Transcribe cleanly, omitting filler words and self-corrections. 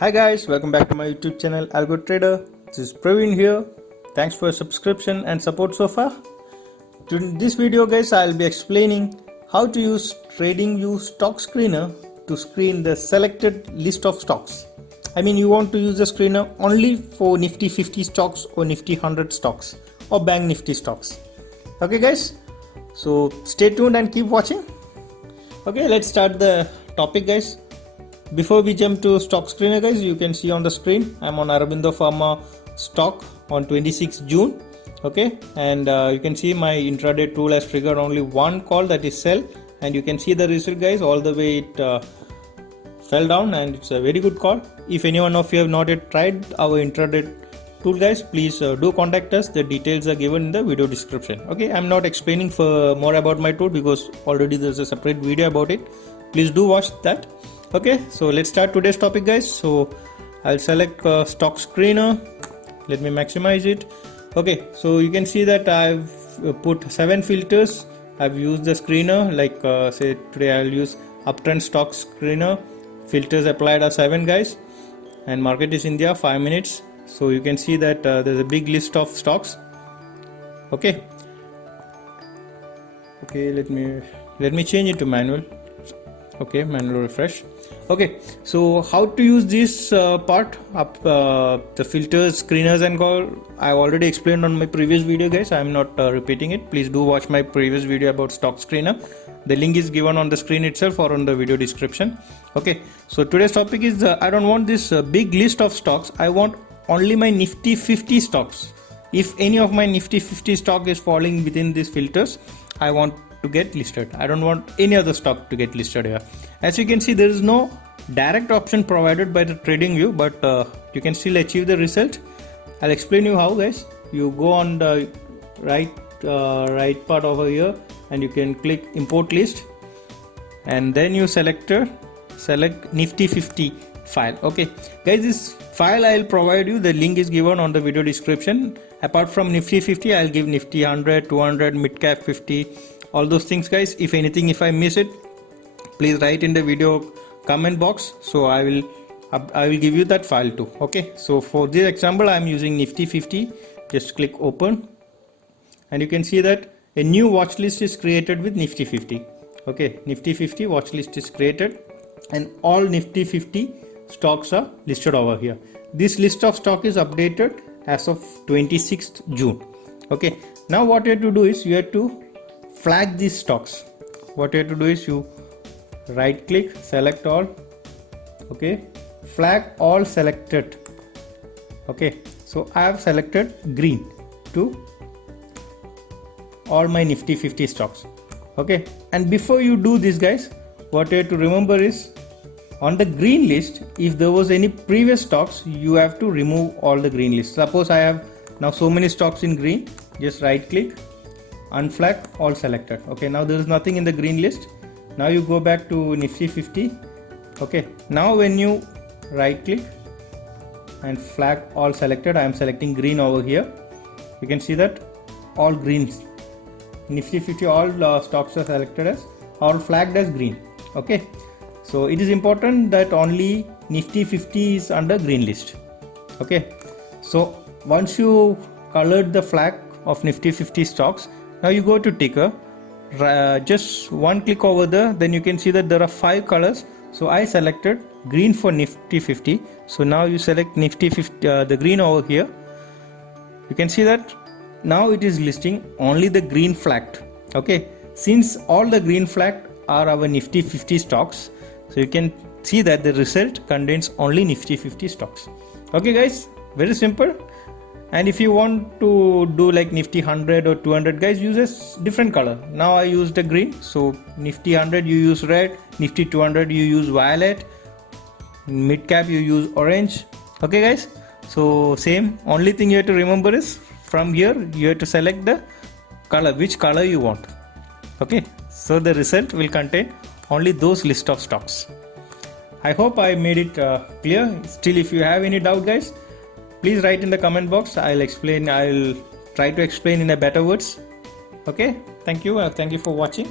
Hi guys, welcome back to my YouTube channel Algo Trader. This is Praveen here. Thanks for your subscription and support so far. In this video guys, I'll be explaining how to use TradingView stock screener to screen the selected list of stocks. I mean, you want to use the screener only for Nifty 50 stocks or Nifty 100 stocks or Bank Nifty stocks. Okay guys, so stay tuned and keep watching. Okay, let's start the topic guys. Before we jump to stock screener guys, you can see on the screen I'm on Aurobindo Pharma stock on 26 June. Okay, and you can see my intraday tool has triggered only one call, that is sell, and you can see the result guys, all the way it fell down, and it's a very good call. If anyone of you have not yet tried our intraday tool guys, please do contact us. The details are given in the video description. Okay, I'm not explaining for more about my tool because already there's a separate video about it. Please do watch that. Okay, so let's start today's topic guys. So I'll select stock screener. Let me maximize it. Okay, so you can see that I've put 7 filters. I've used the screener, like say today I'll use uptrend stock screener. Filters applied are 7 guys, and market is India, 5 minutes. So you can see that there's a big list of stocks. Okay, let me change it to manual. Okay, manual refresh. Okay, so how to use this part up the filters, screeners and all, I've already explained on my previous video guys. I'm not repeating it. Please do watch my previous video about stock screener. The link is given on the screen itself or on the video description. Okay, so today's topic is I don't want this big list of stocks. I want only my Nifty 50 stocks. If any of my Nifty 50 stock is falling within these filters, I want to get listed. I don't want any other stock to get listed here. As you can see, there is no direct option provided by the TradingView, but you can still achieve the result. I'll explain you how guys. You go on the right part over here and you can click import list, and then you select Nifty 50 file. Okay guys, this file I'll provide you, the link is given on the video description. Apart from Nifty 50, I'll give Nifty 100, 200, mid cap 50, all those things guys. If I miss it, please write in the video comment box, so I will give you that file too. Okay, so for this example I'm using Nifty 50. Just click open, and you can see that a new watch list is created with Nifty 50. Okay, Nifty 50 watch list is created, and all Nifty 50 stocks are listed over here. This list of stock is updated as of 26th June. Okay, now what you have to do is you have to flag these stocks. What you have to do is you right click, select all. Okay, flag all selected. Okay, so I have selected green to all my Nifty 50 stocks. Okay, and before you do this guys, what you have to remember is on the green list, if there was any previous stocks, you have to remove all the green lists. Suppose I have now so many stocks in green, just right click, unflag all selected. Okay, now there is nothing in the green list. Now you go back to Nifty 50. Okay, now when you right click and flag all selected, I am selecting green over here. You can see that all greens, Nifty 50 all stocks are selected as, all flagged as green. Okay, so it is important that only Nifty 50 is under green list. Okay, so once you colored the flag of Nifty 50 stocks, now you go to ticker, just one click over there, then you can see that there are 5 colors. So I selected green for Nifty 50. So now you select Nifty 50, the green over here. You can see that now it is listing only the green flagged. Okay, since all the green flagged are our Nifty 50 stocks, so you can see that the result contains only Nifty 50 stocks. Okay guys, very simple. And if you want to do like Nifty 100 or 200 guys, use a different color. Now I used the green, so Nifty 100 you use red, Nifty 200 you use violet, mid cap you use orange. Okay guys, so same, only thing you have to remember is from here you have to select the color, which color you want. Okay, so the result will contain only those list of stocks. I hope I made it clear. Still, if you have any doubt guys, please write in the comment box. I'll try to explain in a better words. Okay, thank you for watching.